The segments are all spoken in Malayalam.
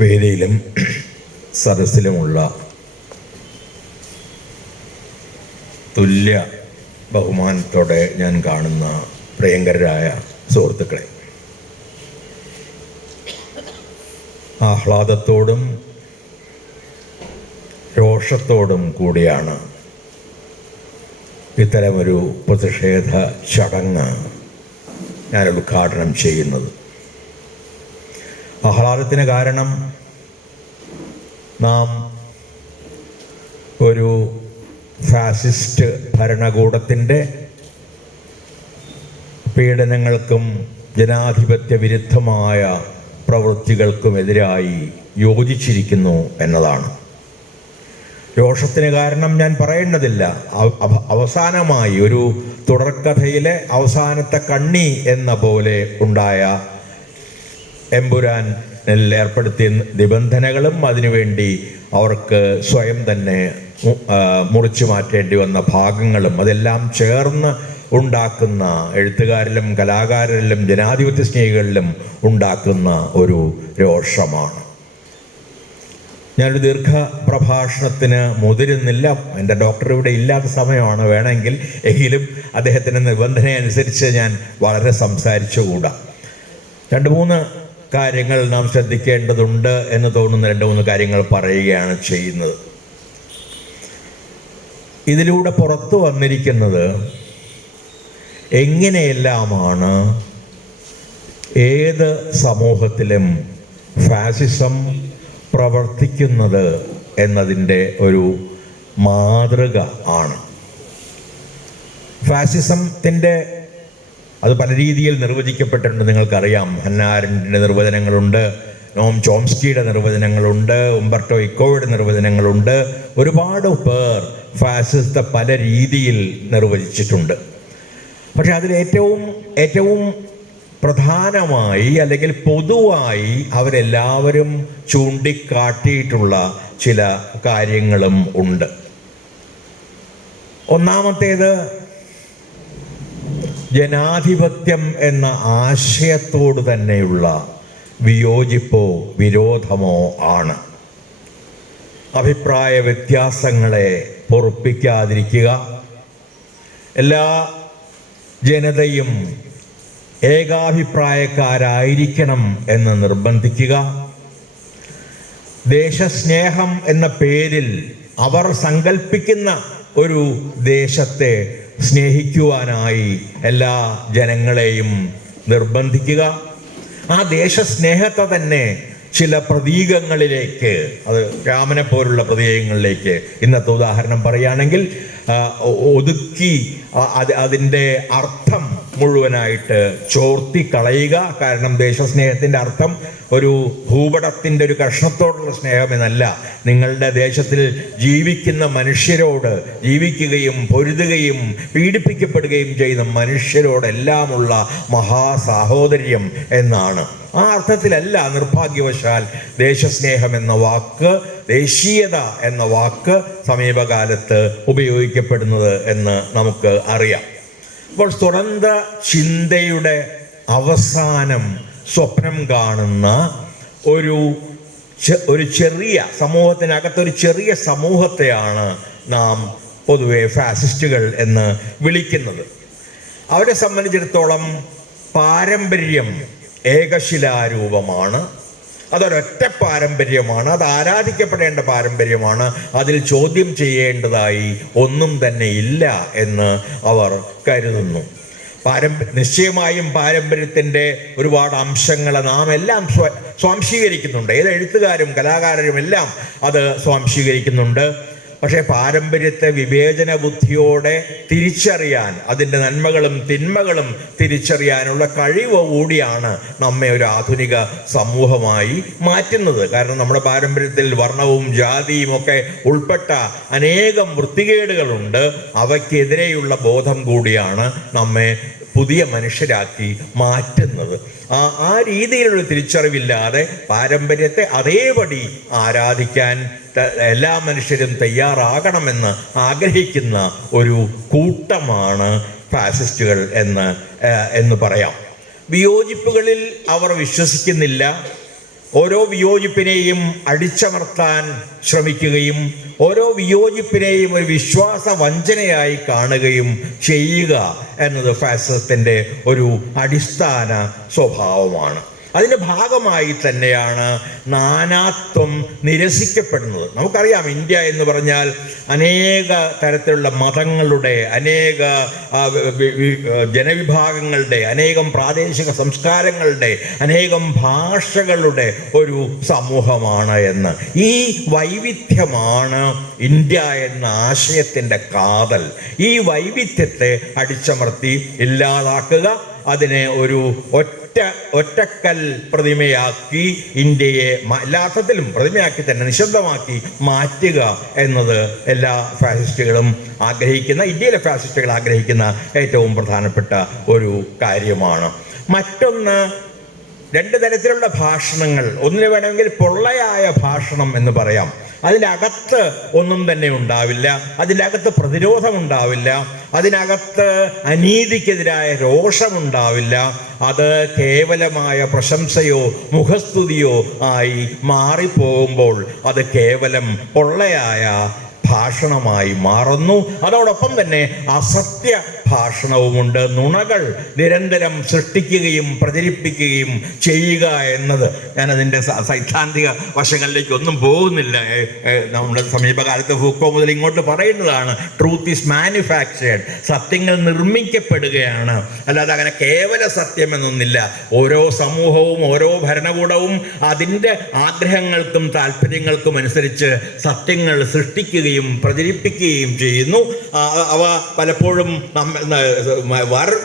വേദിയിലും സദസ്സിലുമുള്ള തുല്യ ബഹുമാനത്തോടെ ഞാൻ കാണുന്ന പ്രിയങ്കരായ സുഹൃത്തുക്കളെ, ആഹ്ലാദത്തോടും രോഷത്തോടും കൂടിയാണ് ഇത്തരമൊരു പ്രതിഷേധ ചടങ്ങ് ഞാൻ ഉദ്ഘാടനം ചെയ്യുന്നത്. ആഹ്ലാദത്തിന് കാരണം നാം ഒരു ഫാസിസ്റ്റ് ഭരണകൂടത്തിൻ്റെ പീഡനങ്ങൾക്കും ജനാധിപത്യ വിരുദ്ധമായ പ്രവൃത്തികൾക്കുമെതിരായി യോജിച്ചിരിക്കുന്നു എന്നതാണ്. രോഷത്തിന് കാരണം ഞാൻ പറയേണ്ടതില്ല. അവസാനമായി ഒരു തുടർക്കഥയിലെ അവസാനത്തെ കണ്ണി എന്ന പോലെ ഉണ്ടായ എമ്പുരാനിൽ ഏർപ്പെടുത്തിയ നിബന്ധനകളും അതിനുവേണ്ടി അവർക്ക് സ്വയം തന്നെ മുറിച്ചു മാറ്റേണ്ടി വന്ന ഭാഗങ്ങളും അതെല്ലാം ചേർന്ന് ഉണ്ടാക്കുന്ന, എഴുത്തുകാരിലും കലാകാരരിലും ജനാധിപത്യ സ്നേഹികളിലും ഉണ്ടാക്കുന്ന ഒരു രോഷമാണ്. ഞാനൊരു ദീർഘ പ്രഭാഷണത്തിന് മുതിരുന്നില്ല. എൻ്റെ ഡോക്ടർ ഇവിടെ ഇല്ലാത്ത സമയമാണ്. വേണമെങ്കിൽ എങ്കിലും അദ്ദേഹത്തിൻ്റെ നിബന്ധന അനുസരിച്ച് ഞാൻ വളരെ സംസാരിച്ചുകൂടാ. 2-3 കാര്യങ്ങൾ നാം ശ്രദ്ധിക്കേണ്ടതുണ്ട് എന്ന് തോന്നുന്ന 2-3 കാര്യങ്ങൾ പറയുകയാണ് ചെയ്യുന്നത്. ഇതിലൂടെ പുറത്തു വന്നിരിക്കുന്നത് എങ്ങനെയെല്ലാമാണ് ഏത് സമൂഹത്തിലും ഫാസിസം പ്രവർത്തിക്കുന്നത് എന്നതിൻ്റെ ഒരു മാതൃക ആണ്. ഫാസിസത്തിൻ്റെ അത് പല രീതിയിൽ നിർവചിക്കപ്പെട്ടിട്ടുണ്ട്. നിങ്ങൾക്കറിയാം, ഹന്നാ അരൻറ്റിൻ്റെ നിർവചനങ്ങളുണ്ട്, നോം ചോംസ്കിയുടെ നിർവചനങ്ങളുണ്ട്, ഉംബർട്ടോ ഇക്കോയുടെ നിർവചനങ്ങളുണ്ട്. ഒരുപാട് പേർ ഫാസിസത്തെ പല രീതിയിൽ നിർവചിച്ചിട്ടുണ്ട്. പക്ഷെ അതിൽ ഏറ്റവും പ്രധാനമായി അല്ലെങ്കിൽ പൊതുവായി അവരെല്ലാവരും ചൂണ്ടിക്കാട്ടിയിട്ടുള്ള ചില കാര്യങ്ങളും ഉണ്ട്. ഒന്നാമത്തേത്, ജനാധിപത്യം എന്ന ആശയത്തോട് തന്നെയുള്ള വിയോജിപ്പോ വിരോധമോ ആണ്. അഭിപ്രായ വ്യത്യാസങ്ങളെ പൊറുപ്പിക്കാതിരിക്കുക, എല്ലാ ജനതയും ഏകാഭിപ്രായക്കാരായിരിക്കണം എന്ന് നിർബന്ധിക്കുക, ദേശസ്നേഹം എന്ന പേരിൽ അവർ സങ്കല്പിക്കുന്ന ഒരു ദേശത്തെ സ്നേഹിക്കുവാനായി എല്ലാ ജനങ്ങളെയും നിർബന്ധിക്കുക, ആ ദേശസ്നേഹത്തെ തന്നെ ചില പ്രതീകങ്ങളിലേക്ക്, അത് രാമനെ പോലുള്ള പ്രതീകങ്ങളിലേക്ക്, ഇന്നത്തെ ഉദാഹരണം പറയുകയാണെങ്കിൽ ഒതുക്കി അതിൻ്റെ അർത്ഥം മുഴുവനായിട്ട് ചോർത്തി കളയുക. കാരണം ദേശസ്നേഹത്തിൻ്റെ അർത്ഥം ഒരു ഭൂപടത്തിൻ്റെ ഒരു കഷ്ണത്തോടുള്ള സ്നേഹമെന്നല്ല, നിങ്ങളുടെ ദേശത്തിൽ ജീവിക്കുന്ന മനുഷ്യരോട്, ജീവിക്കുകയും പൊരുതുകയും പീഡിപ്പിക്കപ്പെടുകയും ചെയ്യുന്ന മനുഷ്യരോടെല്ലാമുള്ള മഹാസാഹോദര്യം എന്നാണ്. ആ അർത്ഥത്തിലല്ല നിർഭാഗ്യവശാൽ ദേശസ്നേഹം എന്ന വാക്ക്, ദേശീയത എന്ന വാക്ക് സമീപകാലത്ത് ഉപയോഗിക്കപ്പെടുന്നത് എന്ന് നമുക്ക് അറിയാം. അപ്പോൾ സ്വതന്ത്ര ചിന്തയുടെ അവസാനം സ്വപ്നം കാണുന്ന ഒരു ചെറിയ സമൂഹത്തിനകത്തൊരു ചെറിയ സമൂഹത്തെയാണ് നാം പൊതുവെ ഫാസിസ്റ്റുകൾ എന്ന് വിളിക്കുന്നത്. അവരെ സംബന്ധിച്ചിടത്തോളം പാരമ്പര്യം ഏകശിലാരൂപമാണ്. അതൊരൊറ്റ പാരമ്പര്യമാണ്, അത് ആരാധിക്കപ്പെടേണ്ട പാരമ്പര്യമാണ്, അതിൽ ചോദ്യം ചെയ്യേണ്ടതായി ഒന്നും തന്നെ ഇല്ല എന്ന് അവർ കരുതുന്നു. നിശ്ചയമായും പാരമ്പര്യത്തിൻ്റെ ഒരുപാട് അംശങ്ങളെ നാം എല്ലാം സ്വാംശീകരിക്കുന്നുണ്ട്. ഏത് എഴുത്തുകാരും കലാകാരരും എല്ലാം അത് സ്വാംശീകരിക്കുന്നുണ്ട്. പക്ഷേ പാരമ്പര്യത്തെ വിവേചന ബുദ്ധിയോടെ തിരിച്ചറിയാൻ, അതിൻ്റെ നന്മകളും തിന്മകളും തിരിച്ചറിയാനുള്ള കഴിവ് കൂടിയാണ് നമ്മെ ഒരു ആധുനിക സമൂഹമായി മാറ്റുന്നത്. കാരണം നമ്മുടെ പാരമ്പര്യത്തിൽ വർണ്ണവും ജാതിയും ഒക്കെ ഉൾപ്പെട്ട അനേകം വൃത്തികേടുകളുണ്ട്. അവയ്ക്കെതിരെയുള്ള ബോധം കൂടിയാണ് നമ്മെ പുതിയ മനുഷ്യരാക്കി മാറ്റുന്നത്. ആ രീതിയിലുള്ള തിരിച്ചറിവില്ലാതെ പാരമ്പര്യത്തെ അതേപടി ആരാധിക്കാൻ എല്ലാ മനുഷ്യരും തയ്യാറാകണമെന്ന് ആഗ്രഹിക്കുന്ന ഒരു കൂട്ടമാണ് ഫാസിസ്റ്റുകൾ എന്ന് പറയാം. വിയോജിപ്പുകളിൽ അവർ വിശ്വസിക്കുന്നില്ല, ഓരോ വിയോജിപ്പിനെയും അടിച്ചമർത്താൻ ശ്രമിക്കുകയും ഓരോ വിയോജിപ്പിനെയും ഒരു വിശ്വാസ വഞ്ചനയായി കാണുകയും ചെയ്യുക എന്നത് ഫാസിസത്തിൻ്റെ ഒരു അടിസ്ഥാന സ്വഭാവമാണ്. അതിൻ്റെ ഭാഗമായി തന്നെയാണ് നാനാത്വം നിരസിക്കപ്പെടുന്നത്. നമുക്കറിയാം, ഇന്ത്യ എന്ന് പറഞ്ഞാൽ അനേക തരത്തിലുള്ള മതങ്ങളുടെ, അനേക ജനവിഭാഗങ്ങളുടെ, അനേകം പ്രാദേശിക സംസ്കാരങ്ങളുടെ, അനേകം ഭാഷകളുടെ ഒരു സമൂഹമാണ് എന്ന്. ഈ വൈവിധ്യമാണ് ഇന്ത്യ എന്ന ആശയത്തിൻ്റെ കാതൽ. ഈ വൈവിധ്യത്തെ അടിച്ചമർത്തി ഇല്ലാതാക്കുക, അതിനെ ഒരു ഒറ്റക്കൽ പ്രതിമയാക്കി ഇന്ത്യയെ എല്ലാ അർത്ഥത്തിലും പ്രതിമയാക്കി തന്നെ നിശബ്ദമാക്കി മാറ്റുക എന്നത് എല്ലാ ഫാസിസ്റ്റുകളും ആഗ്രഹിക്കുന്ന, ഇന്ത്യയിലെ ഫാസിസ്റ്റുകൾ ആഗ്രഹിക്കുന്ന ഏറ്റവും പ്രധാനപ്പെട്ട ഒരു കാര്യമാണ്. മറ്റൊന്ന്, രണ്ട് തരത്തിലുള്ള ഭാഷണങ്ങൾ. ഒന്നിന് വേണമെങ്കിൽ പൊള്ളയായ ഭാഷണം എന്ന് പറയാം. അതിനകത്ത് ഒന്നും തന്നെ ഉണ്ടാവില്ല, അതിനകത്ത് പ്രതിരോധമുണ്ടാവില്ല, അതിനകത്ത് അനീതിക്കെതിരായ രോഷമുണ്ടാവില്ല. അത് കേവലമായ പ്രശംസയോ മുഖസ്തുതിയോ ആയി മാറിപ്പോകുമ്പോൾ അത് കേവലം പൊള്ളയായ ഭാഷണമായി മാറുന്നു. അതോടൊപ്പം തന്നെ അസത്യ ഭാഷണവുമുണ്ട്. നുണകൾ നിരന്തരം സൃഷ്ടിക്കുകയും പ്രചരിപ്പിക്കുകയും ചെയ്യുക എന്നത്, ഞാനതിൻ്റെ സൈദ്ധാന്തിക വശങ്ങളിലേക്ക് ഒന്നും പോകുന്നില്ല. നമ്മുടെ സമീപകാലത്ത് ഫൂക്കോ മുതൽ ഇങ്ങോട്ട് പറയുന്നതാണ്, ട്രൂത്ത് ഈസ് മാനുഫാക്ചേർഡ്. സത്യങ്ങൾ നിർമ്മിക്കപ്പെടുകയാണ്, അല്ലാതെ അങ്ങനെ കേവല സത്യമെന്നൊന്നില്ല. ഓരോ സമൂഹവും ഓരോ ഭരണകൂടവും അതിൻ്റെ ആഗ്രഹങ്ങൾക്കും താല്പര്യങ്ങൾക്കും അനുസരിച്ച് സത്യങ്ങൾ സൃഷ്ടിക്കുകയും പ്രചരിപ്പിക്കുകയും ചെയ്യുന്നു. അവ പലപ്പോഴും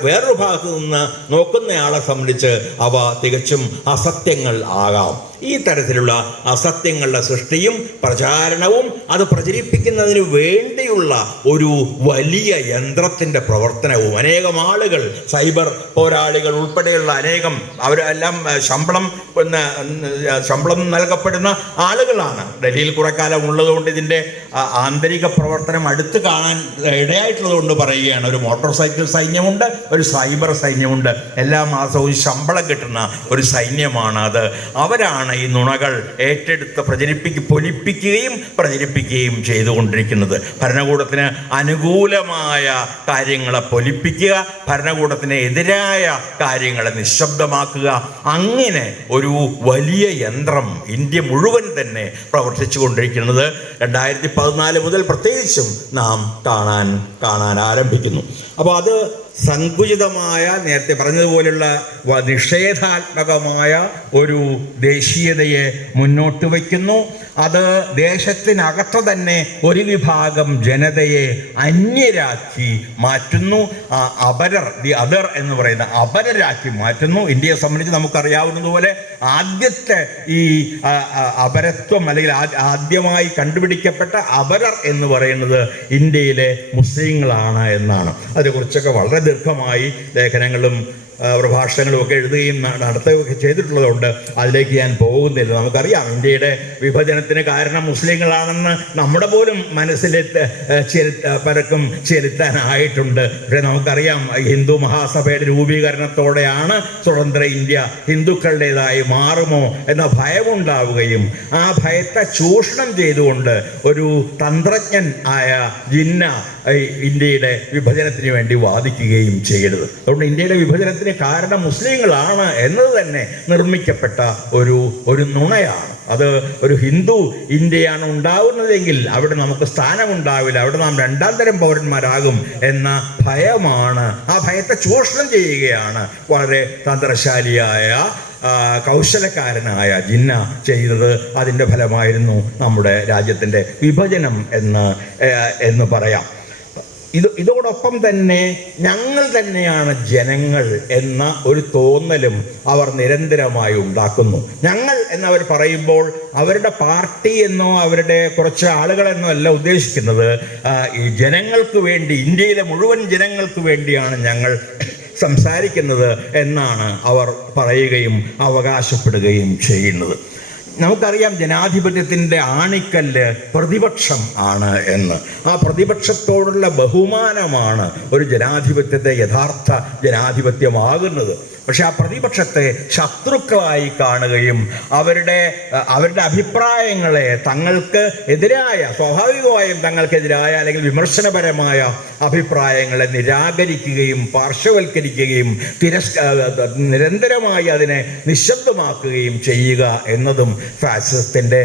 വേറൊരു ഭാഗത്ത് നിന്ന് നോക്കുന്നയാളെ സംബന്ധിച്ച് അവ തികച്ചും അസത്യങ്ങൾ ആകാം. ഈ തരത്തിലുള്ള അസത്യങ്ങളുടെ സൃഷ്ടിയും പ്രചാരണവും അത് പ്രചരിപ്പിക്കുന്നതിന് വേണ്ടിയുള്ള ഒരു വലിയ യന്ത്രത്തിൻ്റെ പ്രവർത്തനവും, അനേകം ആളുകൾ, സൈബർ പോരാളികൾ ഉൾപ്പെടെയുള്ള അനേകം, അവരെല്ലാം ശമ്പളം നൽകപ്പെടുന്ന ആളുകളാണ്. ഡൽഹിയിൽ കുറെ കാലം ഉള്ളതുകൊണ്ട് ഇതിൻ്റെ ആന്തരിക പ്രവർത്തനം അടുത്ത് കാണാൻ ഇടയായിട്ടുള്ളതുകൊണ്ട് പറയുകയാണ്. ഒരു മോട്ടോർ സൈക്കിൾ സൈന്യമുണ്ട്, ഒരു സൈബർ സൈന്യമുണ്ട്. എല്ലാ മാസവും ശമ്പളം കിട്ടുന്ന ഒരു സൈന്യമാണ് അത്. അവരാണ് ഈ നുണകൾ ഏറ്റെടുത്ത് പൊലിപ്പിക്കുകയും പ്രചരിപ്പിക്കുകയും ചെയ്തുകൊണ്ടിരിക്കുന്നത്. ഭരണകൂടത്തിന് അനുകൂലമായ കാര്യങ്ങളെ പൊലിപ്പിക്കുക, ഭരണകൂടത്തിന് എതിരായ കാര്യങ്ങളെ നിശബ്ദമാക്കുക. അങ്ങനെ ഒരു വലിയ യന്ത്രം ഇന്ത്യ മുഴുവൻ തന്നെ പ്രവർത്തിച്ചു കൊണ്ടിരിക്കുന്നത് 2014 മുതൽ പ്രത്യേകിച്ചും നാം കാണാൻ ആരംഭിക്കുന്നു. അപ്പോൾ അത് സങ്കുചിതമായ, നേരത്തെ പറഞ്ഞതുപോലുള്ള നിഷേധാത്മകമായ ഒരു ദേശീയതയെ മുന്നോട്ട് വയ്ക്കുന്നു. അത് ദേശത്തിനകത്ത് തന്നെ ഒരു വിഭാഗം ജനതയെ അന്യരാക്കി മാറ്റുന്നു. ദി അതർ എന്ന് പറയുന്ന അപരരാക്കി മാറ്റുന്നു. ഇന്ത്യയെ സംബന്ധിച്ച് നമുക്കറിയാവുന്നതുപോലെ ആദ്യത്തെ ഈ അപരത്വം, അല്ലെങ്കിൽ ആദ്യമായി കണ്ടുപിടിക്കപ്പെട്ട അപരർ എന്ന് പറയുന്നത് ഇന്ത്യയിലെ മുസ്ലിങ്ങളാണ് എന്നാണ്. അതിനെക്കുറിച്ചൊക്കെ വളരെ ദീർഘമായി ലേഖനങ്ങളും പ്രഭാഷണങ്ങളും ഒക്കെ എഴുതുകയും നടത്തുകയൊക്കെ ചെയ്തിട്ടുള്ളതുകൊണ്ട് അതിലേക്ക് ഞാൻ പോകുന്നില്ല. നമുക്കറിയാം, ഇന്ത്യയുടെ വിഭജനത്തിന് കാരണം മുസ്ലിങ്ങളാണെന്ന് നമ്മുടെ പോലും മനസ്സിൽ പലർക്കും ചെലുത്താനായിട്ടുണ്ട്. പക്ഷേ നമുക്കറിയാം, ഹിന്ദു മഹാസഭയുടെ രൂപീകരണത്തോടെയാണ് സ്വതന്ത്ര ഇന്ത്യ ഹിന്ദുക്കളുടേതായി മാറുമോ എന്ന ഭയമുണ്ടാവുകയും ആ ഭയത്തെ ചൂഷണം ചെയ്തുകൊണ്ട് ഒരു തന്ത്രജ്ഞൻ ആയ ജിന്ന ഇന്ത്യയുടെ വിഭജനത്തിന് വേണ്ടി വാദിക്കുകയും ചെയ്യരുത്. അതുകൊണ്ട് ഇന്ത്യയുടെ വിഭജനത്തിന് കാരണം മുസ്ലിങ്ങളാണ് എന്നത് തന്നെ നിർമ്മിക്കപ്പെട്ട ഒരു നുണയാണ്. അത് ഒരു ഹിന്ദു ഇന്ത്യയാണ് ഉണ്ടാവുന്നതെങ്കിൽ അവിടെ നമുക്ക് സ്ഥാനമുണ്ടാവില്ല, അവിടെ നാം രണ്ടാം തരം പൗരന്മാരാകും എന്ന ഭയമാണ്. ആ ഭയത്തെ ചൂഷണം ചെയ്യുകയാണ് വളരെ തന്ത്രശാലിയായ കൗശലക്കാരനായ ജിന്ന ചെയ്തത്. അതിൻ്റെ ഫലമായിരുന്നു നമ്മുടെ രാജ്യത്തിൻ്റെ വിഭജനം എന്ന് പറയാം. ഇതോടൊപ്പം തന്നെ ഞങ്ങൾ തന്നെയാണ് ജനങ്ങൾ എന്ന ഒരു തോന്നലും അവർ നിരന്തരമായി ഉണ്ടാക്കുന്നു. ഞങ്ങൾ എന്നവർ പറയുമ്പോൾ അവരുടെ പാർട്ടി എന്നോ അവരുടെ കുറച്ച് ആളുകളെന്നോ അല്ല ഉദ്ദേശിക്കുന്നത്. ഈ ജനങ്ങൾക്ക് വേണ്ടി, ഇന്ത്യയിലെ മുഴുവൻ ജനങ്ങൾക്ക് വേണ്ടിയാണ് ഞങ്ങൾ സംസാരിക്കുന്നത് എന്നാണ് അവർ പറയുകയും അവകാശപ്പെടുകയും ചെയ്യുന്നത്. നമുക്കറിയാം ജനാധിപത്യത്തിൻ്റെ ആണിക്കല്ല് പ്രതിപക്ഷം ആണ് എന്ന്. ആ പ്രതിപക്ഷത്തോടുള്ള ബഹുമാനമാണ് ഒരു ജനാധിപത്യത്തെ യഥാർത്ഥ ജനാധിപത്യമാകുന്നത്. പക്ഷെ ആ പ്രതിപക്ഷത്തെ ശത്രുക്കളായി കാണുകയും അവരുടെ അഭിപ്രായങ്ങളെ തങ്ങൾക്ക് എതിരായ, സ്വാഭാവികമായും തങ്ങൾക്കെതിരായ അല്ലെങ്കിൽ വിമർശനപരമായ അഭിപ്രായങ്ങളെ നിരാകരിക്കുകയും പാർശ്വവൽക്കരിക്കുകയും നിരന്തരമായി അതിനെ നിശബ്ദമാക്കുകയും ചെയ്യുക എന്നതും ഫാസിസത്തിൻ്റെ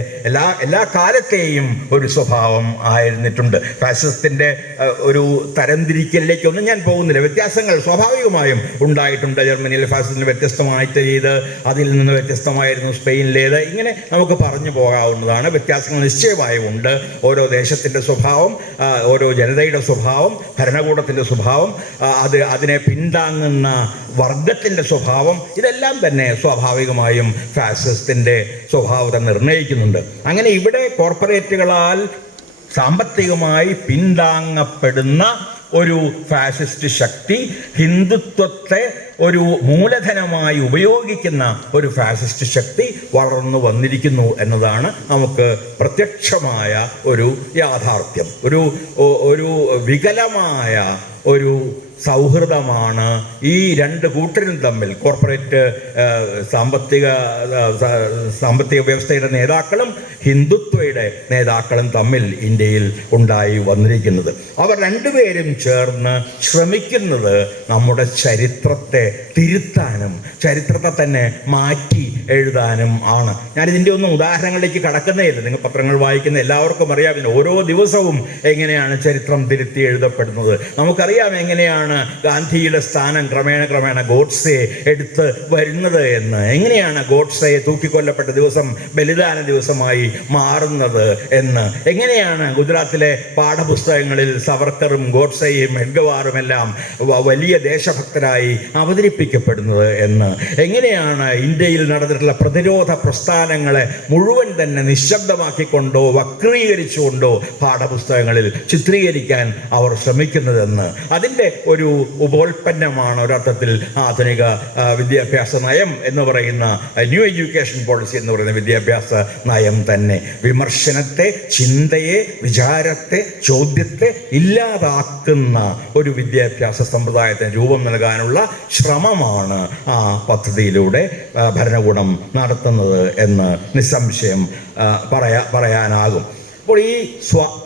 എല്ലാ കാലത്തെയും ഒരു സ്വഭാവം ആയിരുന്നിട്ടുണ്ട്. ഫാസിസത്തിൻ്റെ ഒരു തരംതിരിക്കലിലേക്കൊന്നും ഞാൻ പോകുന്നില്ല. വ്യത്യാസങ്ങൾ സ്വാഭാവികമായും ഉണ്ടായിട്ടുണ്ട്. ജർമ്മനിയിൽ ഫാസിസത്തിന് വ്യത്യസ്തമായിട്ട് ചെയ്ത് അതിൽ നിന്ന് വ്യത്യസ്തമായിരുന്നു സ്പെയിനിലേത്. ഇങ്ങനെ നമുക്ക് പറഞ്ഞു പോകാവുന്നതാണ്. വ്യത്യാസങ്ങൾ നിശ്ചയമായും ഉണ്ട്. ഓരോ ദേശത്തിൻ്റെ സ്വഭാവം, ഓരോ ജനതയുടെ സ്വഭാവം, ഭരണകൂടത്തിൻ്റെ സ്വഭാവം, അതിനെ പിന്താങ്ങുന്ന വർഗത്തിൻ്റെ സ്വഭാവം, ഇതെല്ലാം തന്നെ സ്വാഭാവികമായും ഫാസിസത്തിൻ്റെ സ്വഭാവത്തെ നിർണ്ണയിക്കുന്നുണ്ട്. അങ്ങനെ ഇവിടെ കോർപ്പറേറ്റുകളാൽ സാമ്പത്തികമായി പിന്താങ്ങപ്പെടുന്ന ഒരു ഫാസിസ്റ്റ് ശക്തി ഹിന്ദുത്വത്തെ ഒരു മൂലധനമായി ഉപയോഗിക്കുന്ന ഒരു ഫാസിസ്റ്റ് ശക്തി വളർന്നു വന്നിരിക്കുന്നു എന്നതാണ് നമുക്ക് പ്രത്യക്ഷമായ ഒരു യാഥാർത്ഥ്യം. ഒരു വികലമായ ഒരു സൗഹൃദമാണ് ഈ രണ്ട് കൂട്ടരും തമ്മിൽ, കോർപ്പറേറ്റ് സാമ്പത്തിക വ്യവസ്ഥയുടെ നേതാക്കളും ഹിന്ദുത്വയുടെ നേതാക്കളും തമ്മിൽ ഇന്ത്യയിൽ ഉണ്ടായി വന്നിരിക്കുന്നത്. അവർ രണ്ടുപേരും ചേർന്ന് ശ്രമിക്കുന്നത് നമ്മുടെ ചരിത്രത്തെ തിരുത്താനും ചരിത്രത്തെ തന്നെ മാറ്റി എഴുതാനും ആണ്. ഞാനിതിൻ്റെ ഒന്നും ഉദാഹരണങ്ങളിലേക്ക് കടക്കുന്നേയില്ല. നിങ്ങൾ പത്രങ്ങൾ വായിക്കുന്ന എല്ലാവർക്കും അറിയാം ഓരോ ദിവസവും എങ്ങനെയാണ് ചരിത്രം തിരുത്തി എഴുതപ്പെടുന്നത്. നമുക്കറിയാം എങ്ങനെയാണ് ഗാന്ധിയുടെ സ്ഥാനം ക്രമേണ ഗോഡ്സെ എടുത്ത് വരുന്നത് എന്ന്, എങ്ങനെയാണ് ഗോഡ്സെ തൂക്കിക്കൊല്ലപ്പെട്ട ദിവസം ബലിദാന ദിവസമായി മാറുന്നത് എന്ന്, എങ്ങനെയാണ് ഗുജറാത്തിലെ പാഠപുസ്തകങ്ങളിൽ സവർക്കറും ഗോഡ്സെയും എഡ്ഗവാറും എല്ലാം വലിയ ദേശഭക്തരായി അവതരിപ്പിക്കപ്പെടുന്നത് എന്ന്, എങ്ങനെയാണ് ഇന്ത്യയിൽ നടന്നിട്ടുള്ള പ്രതിരോധ പ്രസ്ഥാനങ്ങളെ മുഴുവൻ തന്നെ നിശബ്ദമാക്കിക്കൊണ്ടോ വക്രീകരിച്ചുകൊണ്ടോ പാഠപുസ്തകങ്ങളിൽ ചിത്രീകരിക്കാൻ അവർ ശ്രമിക്കുന്നതെന്ന്, അതിൻ്റെ ഒരു ഉപോൽപ്പന്നമാണ് ഒരർത്ഥത്തിൽ ആധുനിക വിദ്യാഭ്യാസ നയം എന്ന് പറയുന്ന ന്യൂ എഡ്യൂക്കേഷൻ പോളിസി എന്ന് പറയുന്ന വിദ്യാഭ്യാസ നയം തന്നെ. വിമർശനത്തെ, ചിന്തയെ, വിചാരത്തെ, ചോദ്യത്തെ ഇല്ലാതാക്കുന്ന ഒരു വിദ്യാഭ്യാസ സമ്പ്രദായത്തിന് രൂപം നൽകാനുള്ള ശ്രമമാണ് ആ പദ്ധതിയിലൂടെ ഭരണകൂടം നടത്തുന്നത് എന്ന് നിസ്സംശയം പറയാനാകും. അപ്പോൾ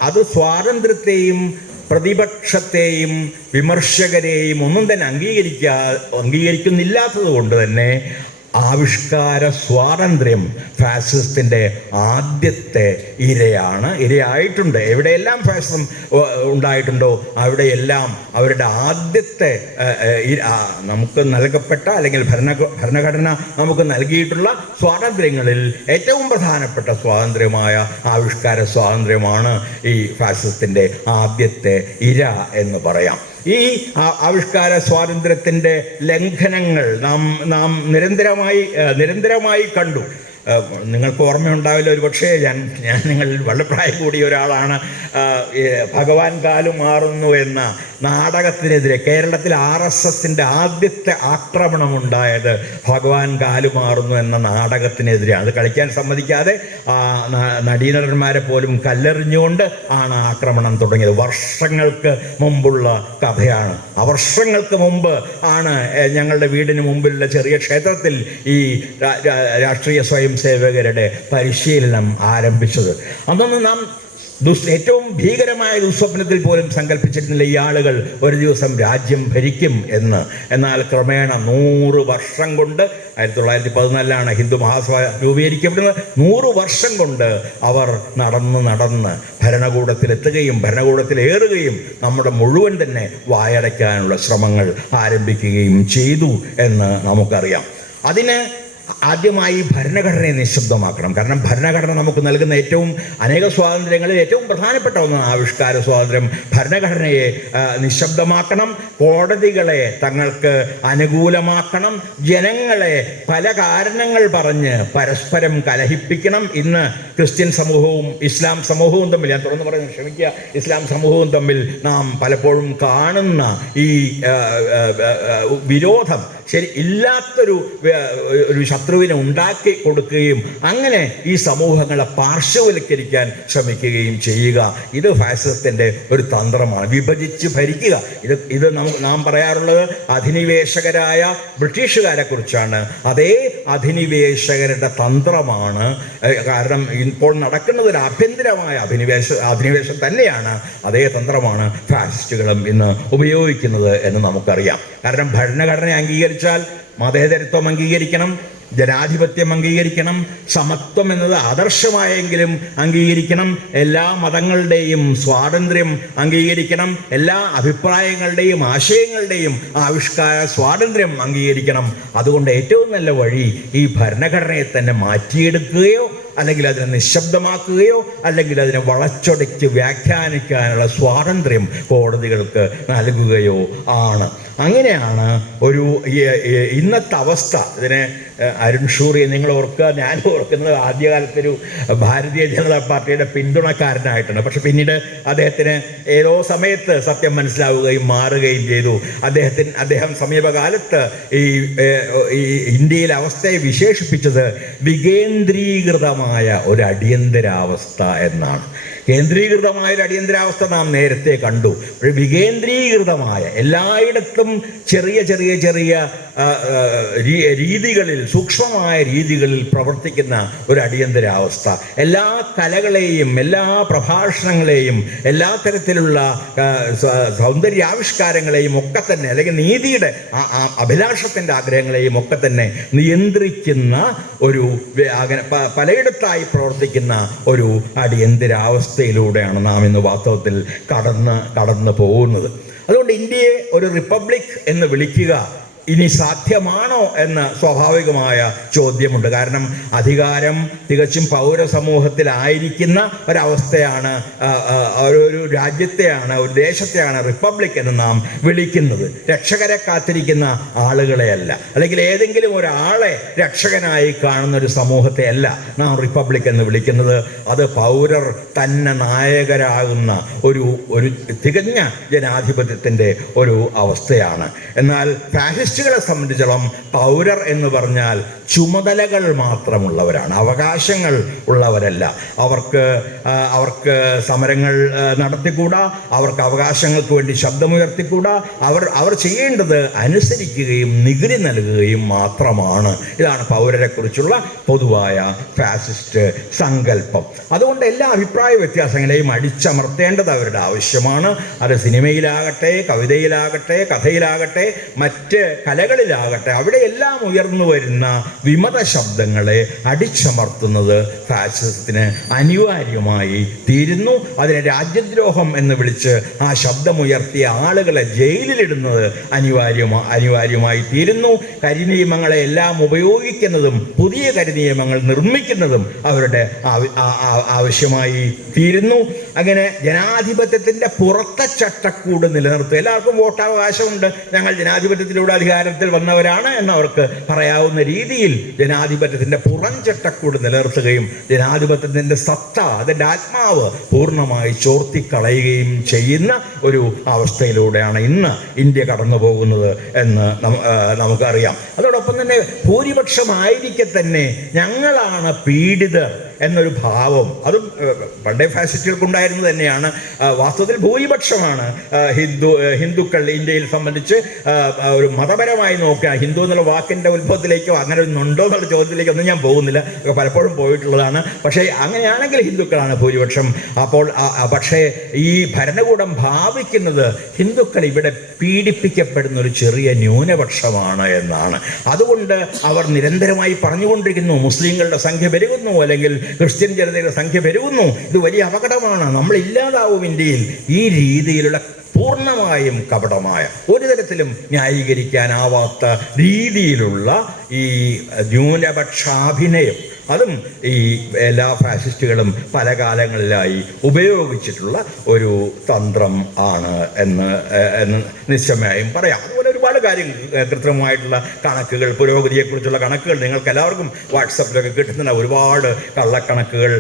അത് സ്വാതന്ത്ര്യത്തെയും പ്രതിപക്ഷത്തെയും വിമർശകരെയും ഒന്നും തന്നെ അംഗീകരിക്കുന്നില്ലാത്തത് കൊണ്ട് തന്നെ ആവിഷ്കാര സ്വാതന്ത്ര്യം ഫാസിസത്തിൻ്റെ ആദ്യത്തെ ഇരയായിട്ടുണ്ട്. എവിടെയെല്ലാം ഫാസിസം ഉണ്ടായിട്ടുണ്ടോ അവിടെയെല്ലാം അവരുടെ ആദ്യത്തെ നമുക്ക് നൽകപ്പെട്ട അല്ലെങ്കിൽ ഭരണഘടന നമുക്ക് നൽകിയിട്ടുള്ള സ്വാതന്ത്ര്യങ്ങളിൽ ഏറ്റവും പ്രധാനപ്പെട്ട സ്വാതന്ത്ര്യമായ ആവിഷ്കാര സ്വാതന്ത്ര്യമാണ് ഈ ഫാസിസത്തിൻ്റെ ആദ്യത്തെ ഇര എന്ന് പറയാം. ഈ ആവിഷ്കാര സ്വാതന്ത്ര്യത്തിൻ്റെ ലംഘനങ്ങൾ നാം നിരന്തരമായി കണ്ടു. നിങ്ങൾക്ക് ഓർമ്മയുണ്ടാവില്ല, ഒരു പക്ഷേ ഞാൻ നിങ്ങളിൽ വളരെ പ്രായം കൂടിയ ഒരാളാണ്. ഭഗവാൻ കാലു മാറുന്നു എന്ന നാടകത്തിനെതിരെ കേരളത്തിൽ RSSൻ്റെ ആദ്യത്തെ ആക്രമണമുണ്ടായത് ഭഗവാൻ കാലു മാറുന്നു എന്ന നാടകത്തിനെതിരെ. അത് കളിക്കാൻ സമ്മതിക്കാതെ നടീനടന്മാരെ പോലും കല്ലെറിഞ്ഞുകൊണ്ട് ആണ് ആക്രമണം തുടങ്ങിയത്. വർഷങ്ങൾക്ക് മുമ്പുള്ള കഥയാണ്. വർഷങ്ങൾക്ക് മുമ്പ് ആണ് ഞങ്ങളുടെ വീടിന് മുമ്പിലുള്ള ചെറിയ ക്ഷേത്രത്തിൽ ഈ രാഷ്ട്രീയ സ്വയം സേവകരുടെ പരിശീലനം ആരംഭിച്ചത്. അതൊന്നും നാം ഏറ്റവും ഭീകരമായ ദുസ്വപ്നത്തിൽ പോലും സങ്കല്പിച്ചിരുന്നില്ല ഈ ആളുകൾ ഒരു ദിവസം രാജ്യം ഭരിക്കും എന്ന്. എന്നാൽ ക്രമേണ 100 വർഷം കൊണ്ട് 1914 ഹിന്ദു മഹാസഭ രൂപീകരിക്കപ്പെടുന്നത്. 100 വർഷം കൊണ്ട് അവർ നടന്ന് ഭരണകൂടത്തിലെത്തുകയും ഭരണകൂടത്തിലേറുകയും നമ്മുടെ മുഴുവൻ തന്നെ വായടയ്ക്കാനുള്ള ശ്രമങ്ങൾ ആരംഭിക്കുകയും ചെയ്തു എന്ന് നമുക്കറിയാം. അതിന് ആദ്യമായി ഭരണഘടനയെ നിശബ്ദമാക്കണം. കാരണം ഭരണഘടന നമുക്ക് നൽകുന്ന അനേക സ്വാതന്ത്ര്യങ്ങളിൽ ഏറ്റവും പ്രധാനപ്പെട്ട ഒന്നാണ് ആവിഷ്കാര സ്വാതന്ത്ര്യം. ഭരണഘടനയെ നിശബ്ദമാക്കണം, കോടതികളെ തങ്ങൾക്ക് അനുകൂലമാക്കണം, ജനങ്ങളെ പല കാരണങ്ങൾ പറഞ്ഞ് പരസ്പരം കലഹിപ്പിക്കണം. ഇന്ന് ക്രിസ്ത്യൻ സമൂഹവും ഇസ്ലാം സമൂഹവും തമ്മിൽ, ഞാൻ തുറന്നു പറയുന്നു, ക്ഷമിക്കുക, ഇസ്ലാം സമൂഹവും തമ്മിൽ നാം പലപ്പോഴും കാണുന്ന ഈ വിരോധം ഇല്ലാത്തൊരു ശത്രുവിനെ ഉണ്ടാക്കി കൊടുക്കുകയും അങ്ങനെ ഈ സമൂഹങ്ങളെ പാർശ്വവൽക്കരിക്കാൻ ശ്രമിക്കുകയും ചെയ്യുക. ഇത് ഫാസിസത്തിൻ്റെ ഒരു തന്ത്രമാണ്. വിഭജിച്ച് ഭരിക്കുക. ഇത് നാം പറയാറുള്ളത് അധിനിവേശകരായ ബ്രിട്ടീഷുകാരെ കുറിച്ചാണ്. അതേ അധിനിവേശകരുടെ തന്ത്രമാണ്. കാരണം ഇപ്പോൾ നടക്കുന്നത് ഒരു ആഭ്യന്തരമായ അധിനിവേശം തന്നെയാണ്. അതേ തന്ത്രമാണ് ഫാസിസ്റ്റുകളും ഇന്ന് ഉപയോഗിക്കുന്നത് എന്ന് നമുക്കറിയാം. കാരണം ഭരണഘടന അംഗീകരിച്ചാൽ മതേതരത്വം അംഗീകരിക്കണം, ജനാധിപത്യം അംഗീകരിക്കണം, സമത്വം എന്നത് ആദർശമായെങ്കിലും അംഗീകരിക്കണം, എല്ലാ മതങ്ങളുടെയും സ്വാതന്ത്ര്യം അംഗീകരിക്കണം, എല്ലാ അഭിപ്രായങ്ങളുടെയും ആശയങ്ങളുടെയും ആവിഷ്കാര സ്വാതന്ത്ര്യം അംഗീകരിക്കണം. അതുകൊണ്ട് ഏറ്റവും നല്ല വഴി ഈ ഭരണഘടനയെ തന്നെ മാറ്റിയെടുക്കുകയോ അല്ലെങ്കിൽ അതിനെ നിശബ്ദമാക്കുകയോ അല്ലെങ്കിൽ അതിനെ വളച്ചൊടിച്ച് വ്യാഖ്യാനിക്കാനുള്ള സ്വാതന്ത്ര്യം കോടതികൾക്ക് നൽകുകയോ ആണ്. അങ്ങനെയാണ് ഒരു ഇന്നത്തെ അവസ്ഥ. ഇതിനെ അരുൺ ഷൂറി നിങ്ങൾ ഓർക്കുക, ഞാൻ ഓർക്കുന്നത് ആദ്യകാലത്തൊരു ഭാരതീയ ജനതാ പാർട്ടിയുടെ പിന്തുണക്കാരനായിട്ടാണ്. പക്ഷെ പിന്നീട് അദ്ദേഹത്തിന് ഏതോ സമയത്ത് സത്യം മനസ്സിലാവുകയും മാറുകയും ചെയ്തു. അദ്ദേഹം സമീപകാലത്ത് ഈ ഇന്ത്യയിലെ അവസ്ഥയെ വിശേഷിപ്പിച്ചത് വികേന്ദ്രീകൃതമായ ഒരു അടിയന്തരാവസ്ഥ എന്നാണ്. കേന്ദ്രീകൃതമായ ഒരു അടിയന്തരാവസ്ഥ നാം നേരത്തെ കണ്ടു. വികേന്ദ്രീകൃതമായ എല്ലായിടത്തും ചെറിയ ചെറിയ ചെറിയ രീതികളിൽ, സൂക്ഷ്മമായ രീതികളിൽ പ്രവർത്തിക്കുന്ന ഒരു അടിയന്തരാവസ്ഥ. എല്ലാ കലകളെയും എല്ലാ പ്രഭാഷണങ്ങളെയും എല്ലാ തരത്തിലുള്ള സൗന്ദര്യാവിഷ്കാരങ്ങളെയും ഒക്കെ തന്നെ, അല്ലെങ്കിൽ നീതിയുടെ അഭിലാഷത്തിൻ്റെ ആഗ്രഹങ്ങളെയും ഒക്കെ തന്നെ നിയന്ത്രിക്കുന്ന ഒരു പലയിടത്തായി പ്രവർത്തിക്കുന്ന ഒരു അടിയന്തരാവസ്ഥയിലൂടെയാണ് നാം ഇന്ന് വാസ്തവത്തിൽ കടന്നു പോകുന്നത്. അതുകൊണ്ട് ഇന്ത്യയെ ഒരു റിപ്പബ്ലിക് എന്ന് വിളിക്കുക ഇനി സാധ്യമാണോ എന്ന സ്വാഭാവികമായ ചോദ്യമുണ്ട്. കാരണം അധികാരം തികച്ചും പൗരസമൂഹത്തിലായിരിക്കുന്ന ഒരവസ്ഥയാണ്, ഒരു രാജ്യത്തെയാണ്, ഒരു ദേശത്തെയാണ് റിപ്പബ്ലിക് എന്ന് നാം വിളിക്കുന്നത്. രക്ഷകരെ കാത്തിരിക്കുന്ന ആളുകളെയല്ല, അല്ലെങ്കിൽ ഏതെങ്കിലും ഒരാളെ രക്ഷകനായി കാണുന്ന ഒരു സമൂഹത്തെ അല്ല നാം റിപ്പബ്ലിക് എന്ന് വിളിക്കുന്നത്. അത് പൗരർ തന്നെ നായകരാകുന്ന ഒരു തികഞ്ഞ ജനാധിപത്യത്തിൻ്റെ ഒരു അവസ്ഥയാണ്. എന്നാൽ ഫാസിസ്റ്റുകളെ സംബന്ധിച്ചിടത്തോളം പൗരർ എന്ന് പറഞ്ഞാൽ ചുമതലകൾ മാത്രമുള്ളവരാണ്, അവകാശങ്ങൾ ഉള്ളവരല്ല. അവർക്ക് സമരങ്ങൾ നടത്തിക്കൂടാ, അവർക്ക് അവകാശങ്ങൾക്ക് വേണ്ടി ശബ്ദമുയർത്തിക്കൂടാ. അവർ ചെയ്യേണ്ടത് അനുസരിക്കുകയും നികുതി നൽകുകയും മാത്രമാണ്. ഇതാണ് പൗരരെക്കുറിച്ചുള്ള പൊതുവായ ഫാസിസ്റ്റ് സങ്കല്പം. അതുകൊണ്ട് എല്ലാ അഭിപ്രായ വ്യത്യാസങ്ങളെയും അടിച്ചമർത്തേണ്ടത് അവരുടെ ആവശ്യമാണ്. അത് സിനിമയിലാകട്ടെ, കവിതയിലാകട്ടെ, കഥയിലാകട്ടെ, മറ്റ് കലകളിലാകട്ടെ, അവിടെയെല്ലാം ഉയർന്നു വരുന്ന വിമത ശബ്ദങ്ങളെ അടിച്ചമർത്തുന്നത് ഫാസിസത്തിന് അനിവാര്യമായി തീരുന്നു. അതിനെ രാജ്യദ്രോഹം എന്ന് വിളിച്ച് ആ ശബ്ദമുയർത്തിയ ആളുകളെ ജയിലിലിടുന്നത് അനിവാര്യമായി തീരുന്നു. കരിനിയമങ്ങളെ എല്ലാം ഉപയോഗിക്കുന്നതും പുതിയ കരിനിയമങ്ങൾ നിർമ്മിക്കുന്നതും അവരുടെ ആവശ്യമായി തീരുന്നു. അങ്ങനെ ജനാധിപത്യത്തിൻ്റെ പുറത്തെ ചട്ടക്കൂട് നിലനിർത്തുക. എല്ലാവർക്കും വോട്ടവകാശമുണ്ട്, ഞങ്ങൾ ജനാധിപത്യത്തിലൂടെ അധികാരത്തിൽ വന്നവരാണ് എന്നവർക്ക് പറയാവുന്ന രീതിയിൽ ജനാധിപത്യത്തിൻ്റെ പുറം ചട്ടക്കൂട് നിലനിർത്തുകയും ജനാധിപത്യത്തിൻ്റെ സത്ത, അതിൻ്റെ ആത്മാവ് പൂർണ്ണമായി ചോർത്തിക്കളയുകയും ചെയ്യുന്ന ഒരു അവസ്ഥയിലൂടെയാണ് ഇന്ന് ഇന്ത്യ കടന്നു പോകുന്നത് എന്ന് നമുക്കറിയാം. അതോടൊപ്പം തന്നെ ഭൂരിപക്ഷമായിരിക്കെ തന്നെ ഞങ്ങളാണ് പീഡിതർ എന്നൊരു ഭാവം അതും പണ്ടേ ഫാസിസ്റ്റുകൾക്കുണ്ടായിരുന്നത് തന്നെയാണ്. വാസ്തവത്തിൽ ഭൂരിപക്ഷമാണ് ഹിന്ദുക്കൾ ഇന്ത്യയിൽ സംബന്ധിച്ച്. ഒരു മതപരമായി നോക്കുക, ഹിന്ദു എന്നുള്ള വാക്കിൻ്റെ ഉത്ഭവത്തിലേക്കോ അങ്ങനെ ഒന്നുണ്ടോ എന്നുള്ള ചോദ്യത്തിലേക്കോ ഒന്നും ഞാൻ പോകുന്നില്ല, പലപ്പോഴും പോയിട്ടുള്ളതാണ്. പക്ഷേ അങ്ങനെയാണെങ്കിൽ ഹിന്ദുക്കളാണ് ഭൂരിപക്ഷം. അപ്പോൾ പക്ഷേ ഈ ഭരണകൂടം ഭാവിക്കുന്നത് ഹിന്ദുക്കൾ ഇവിടെ പീഡിപ്പിക്കപ്പെടുന്ന ഒരു ചെറിയ ന്യൂനപക്ഷമാണ് എന്നാണ്. അതുകൊണ്ട് അവർ നിരന്തരമായി പറഞ്ഞുകൊണ്ടിരിക്കുന്നു, മുസ്ലിങ്ങളുടെ സംഖ്യ പെരുകുന്നു, അല്ലെങ്കിൽ ക്രിസ്ത്യൻ ജനതയുടെ സംഖ്യ പെരുകുന്നു, ഇത് വലിയ അപകടമാണ്, നമ്മൾ ഇല്ലാതാവും ഇന്ത്യയിൽ. ഈ രീതിയിലുള്ള പൂർണ്ണമായും കപടമായ, ഒരു തരത്തിലും ന്യായീകരിക്കാനാവാത്ത രീതിയിലുള്ള ഈ ന്യൂനപക്ഷാഭിനയം, അതും ഈ എല്ലാ ഫാസിസ്റ്റുകളും പല കാലങ്ങളിലായി ഉപയോഗിച്ചിട്ടുള്ള ഒരു തന്ത്രം ആണ് എന്ന് നിശ്ചയമായും പറയാം. അതുപോലെ ഒരുപാട് കാര്യം കൃത്രിമമായിട്ടുള്ള കണക്കുകൾ, പുരോഗതിയെക്കുറിച്ചുള്ള കണക്കുകൾ നിങ്ങൾക്ക് എല്ലാവർക്കും വാട്സപ്പിലൊക്കെ കിട്ടുന്നുണ്ട്. ഒരുപാട് കള്ളക്കണക്കുകൾ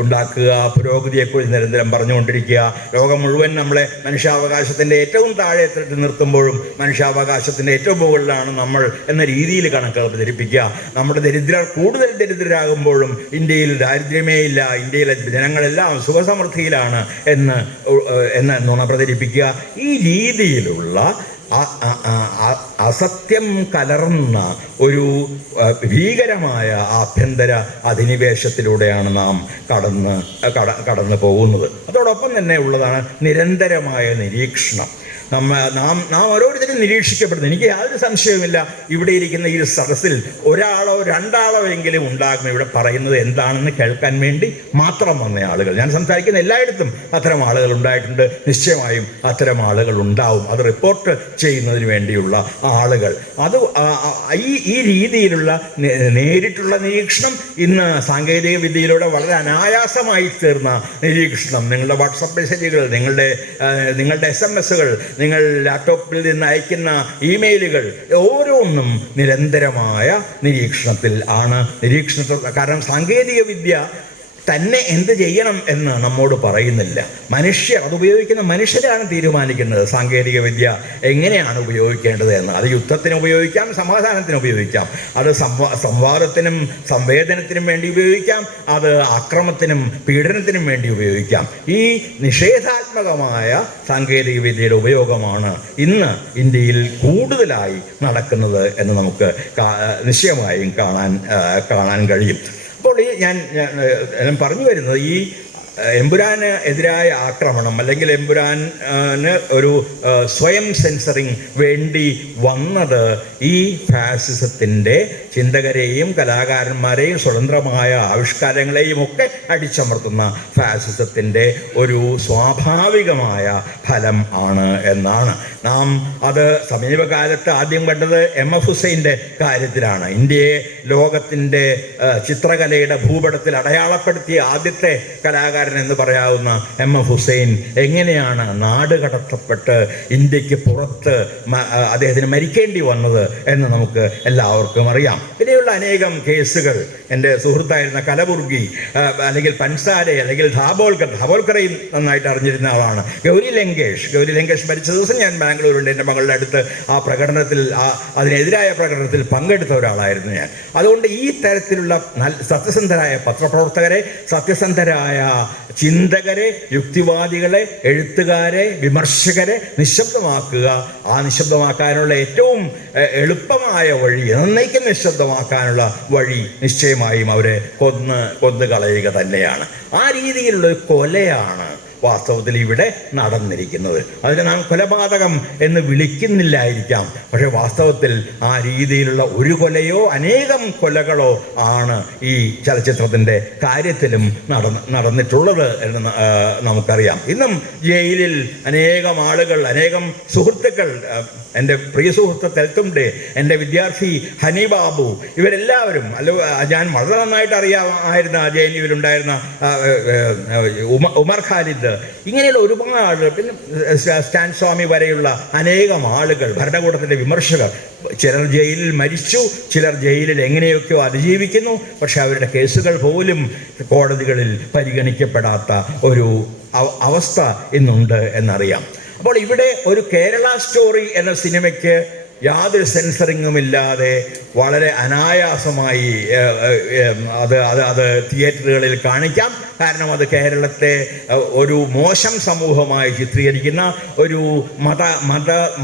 ഉണ്ടാക്കുക, പുരോഗതിയെക്കുറിച്ച് നിരന്തരം പറഞ്ഞുകൊണ്ടിരിക്കുക. ലോകം മുഴുവൻ നമ്മളെ മനുഷ്യാവകാശത്തിൻ്റെ ഏറ്റവും താഴെ നിർത്തുമ്പോഴും മനുഷ്യാവകാശത്തിൻ്റെ ഏറ്റവും മുകളിലാണ് നമ്മൾ എന്ന രീതിയിൽ കണക്കുകൾ പ്രചരിപ്പിക്കുക. നമ്മുടെ ദരിദ്രർ കൂടുതൽ ദരിദ്രരാകുമ്പോഴും ഇന്ത്യയിൽ ദാരിദ്ര്യമേ ഇല്ല, ഇന്ത്യയിലെ ജനങ്ങളെല്ലാം സുഖസമൃദ്ധിയിലാണ് എന്ന് നുണ പ്രചരിപ്പിക്കുക. ഈ രീതിയിലുള്ള അസത്യം കലർന്ന ഒരു ഭീകരമായ ആഭ്യന്തര അധിനിവേശത്തിലൂടെയാണ് നാം കടന്നു പോകുന്നത്. അതോടൊപ്പം തന്നെ ഉള്ളതാണ് നിരന്തരമായ നിരീക്ഷണം. നാം ഓരോരുത്തരും നിരീക്ഷിക്കപ്പെടുന്നു. എനിക്ക് യാതൊരു സംശയവുമില്ല, ഇവിടെ ഇരിക്കുന്ന ഈ സദസ്സിൽ ഒരാളോ രണ്ടാളോ എങ്കിലും ഉണ്ടാകും ഇവിടെ പറയുന്നത് എന്താണെന്ന് കേൾക്കാൻ വേണ്ടി മാത്രം വന്ന ആളുകൾ. ഞാൻ സംസാരിക്കുന്ന എല്ലായിടത്തും അത്തരം ആളുകൾ ഉണ്ടായിട്ടുണ്ട്, നിശ്ചയമായും അത്തരം ആളുകൾ ഉണ്ടാവും. അത് റിപ്പോർട്ട് ചെയ്യുന്നതിന് വേണ്ടിയുള്ള ആളുകൾ. അത് ഈ രീതിയിലുള്ള നേരിട്ടുള്ള നിരീക്ഷണം ഇന്ന് സാങ്കേതിക വിദ്യയിലൂടെ വളരെ അനായാസമായി തീർന്ന നിരീക്ഷണം, നിങ്ങളുടെ വാട്സപ്പ് മെസ്സേജുകൾ, നിങ്ങളുടെ SMS-കൾ, നിങ്ങൾ ലാപ്ടോപ്പിൽ നിന്ന് അയക്കുന്ന ഇമെയിലുകൾ, ഓരോന്നും നിരന്തരമായ നിരീക്ഷണത്തിൽ ആണ്. കാരണം സാങ്കേതിക വിദ്യ തന്നെ എന്ത് ചെയ്യണം എന്ന് നമ്മോട് പറയുന്നില്ല. അതുപയോഗിക്കുന്ന മനുഷ്യരാണ് തീരുമാനിക്കുന്നത് സാങ്കേതിക വിദ്യ എങ്ങനെയാണ് ഉപയോഗിക്കേണ്ടത് എന്ന്. അത് യുദ്ധത്തിന് ഉപയോഗിക്കാം, സമാധാനത്തിന് ഉപയോഗിക്കാം, അത് സംവാദത്തിനും സംവേദനത്തിനും വേണ്ടി ഉപയോഗിക്കാം, അത് ആക്രമണത്തിനും പീഡനത്തിനും വേണ്ടി ഉപയോഗിക്കാം. ഈ നിഷേധാത്മകമായ സാങ്കേതിക വിദ്യയുടെ ഉപയോഗമാണ് ഇന്ന് ഇന്ത്യയിൽ കൂടുതലായി നടക്കുന്നത് എന്ന് നമുക്ക് നിശ്ചയമായും കാണാൻ കഴിയും. അപ്പോൾ ഞാൻ പറഞ്ഞു വരുന്നത്, ഈ എമ്പുരാന് എതിരായ ആക്രമണം അല്ലെങ്കിൽ എമ്പുരാന് ഒരു സ്വയം സെൻസറിങ് വേണ്ടി വന്നത് ഈ ഫാസിസത്തിൻ്റെ ചിന്തകരെയും കലാകാരന്മാരെയും സ്വതന്ത്രമായ ആവിഷ്കാരങ്ങളെയും ഒക്കെ അടിച്ചമർത്തുന്ന ഫാസിസത്തിൻ്റെ ഒരു സ്വാഭാവികമായ ഫലം ആണ് എന്നാണ്. നാം അത് സമീപകാലത്ത് ആദ്യം കണ്ടത് MF ഹുസൈൻ്റെ കാര്യത്തിലാണ്. ഇന്ത്യയെ ലോകത്തിൻ്റെ ചിത്രകലയുടെ ഭൂപടത്തിൽ അടയാളപ്പെടുത്തിയ ആദ്യത്തെ കലാകാരൻ എന്ന് പറയാവുന്ന MF ഹുസൈൻ എങ്ങനെയാണ് നാട് കടത്തപ്പെട്ട് ഇന്ത്യക്ക് പുറത്ത് അദ്ദേഹത്തിന് മരിക്കേണ്ടി വന്നത് എന്ന് നമുക്ക് എല്ലാവർക്കും അറിയാം. ഇനിയുള്ള അനേകം കേസുകൾ എൻ്റെ സുഹൃത്തായിരുന്ന കലബുർഗി, അല്ലെങ്കിൽ പൻസാരെ, അല്ലെങ്കിൽ ധാബോൽക്കറയും നന്നായിട്ട് അറിഞ്ഞിരുന്ന ആളാണ്. ഗൗരി ലങ്കേഷ് മരിച്ച ദിവസം ഞാൻ ബാംഗ്ലൂരുണ്ട്. എൻ്റെ മകളുടെ അടുത്ത് ആ പ്രകടനത്തിൽ, അതിനെതിരായ പ്രകടനത്തിൽ പങ്കെടുത്ത ഒരാളായിരുന്നു ഞാൻ. അതുകൊണ്ട് ഈ തരത്തിലുള്ള സത്യസന്ധരായ പത്രപ്രവർത്തകരെ, സത്യസന്ധരായ ചിന്തകരെ, യുക്തിവാദികളെ, എഴുത്തുകാരെ, വിമർശകരെ നിശബ്ദമാക്കുക. ആ നിശബ്ദമാക്കാനുള്ള ഏറ്റവും എളുപ്പമായ വഴി, എന്നേക്കും നിശബ്ദമാക്കാനുള്ള വഴി നിശ്ചയമായും അവരെ കൊന്നു കളയുക തന്നെയാണ്. ആ രീതിയിലുള്ള ഒരു കൊലയാണ് വാസ്തവത്തിൽ ഇവിടെ നടന്നിരിക്കുന്നത്. അതിനെ നാം കൊലപാതകം എന്ന് വിളിക്കുന്നില്ലായിരിക്കാം, പക്ഷെ വാസ്തവത്തിൽ ആ രീതിയിലുള്ള ഒരു കൊലയോ അനേകം കൊലകളോ ആണ് ഈ ചലച്ചിത്രത്തിൻ്റെ കാര്യത്തിലും നടന്നിട്ടുള്ളത് എന്ന് നമുക്കറിയാം. ഇന്നും ജയിലിൽ അനേകം ആളുകൾ, അനേകം സുഹൃത്തുക്കൾ, എൻ്റെ പ്രിയ സുഹൃത്ത് തെൽത്തുംഡെ, എൻ്റെ വിദ്യാർത്ഥി ഹനി ബാബു, ഇവരെല്ലാവരും, ഞാൻ വളരെ നന്നായിട്ട് അറിയാമായിരുന്ന JNUവിലുണ്ടായിരുന്ന ഉമർ ഖാലിദ്, ഇങ്ങനെയുള്ള ഒരുപാട് ആളുകൾ, പിന്നെ സ്റ്റാൻ സ്വാമി വരെയുള്ള അനേകം ആളുകൾ, ഭരണകൂടത്തിൻ്റെ വിമർശകർ, ചിലർ ജയിലിൽ മരിച്ചു, ചിലർ ജയിലിൽ എങ്ങനെയൊക്കെയോ അതിജീവിക്കുന്നു. പക്ഷെ അവരുടെ കേസുകൾ പോലും കോടതികളിൽ പരിഗണിക്കപ്പെടാത്ത ഒരു അവസ്ഥ ഇന്നുണ്ട് എന്നറിയാം. അപ്പോൾ ഇവിടെ ഒരു കേരള സ്റ്റോറി എന്ന സിനിമയ്ക്ക് യാതൊരു സെൻസറിങ്ങുമില്ലാതെ വളരെ അനായാസമായി അത് തിയേറ്ററുകളിൽ കാണിക്കാം. കാരണം അത് കേരളത്തെ ഒരു മോശം സമൂഹമായി ചിത്രീകരിക്കുന്ന, ഒരു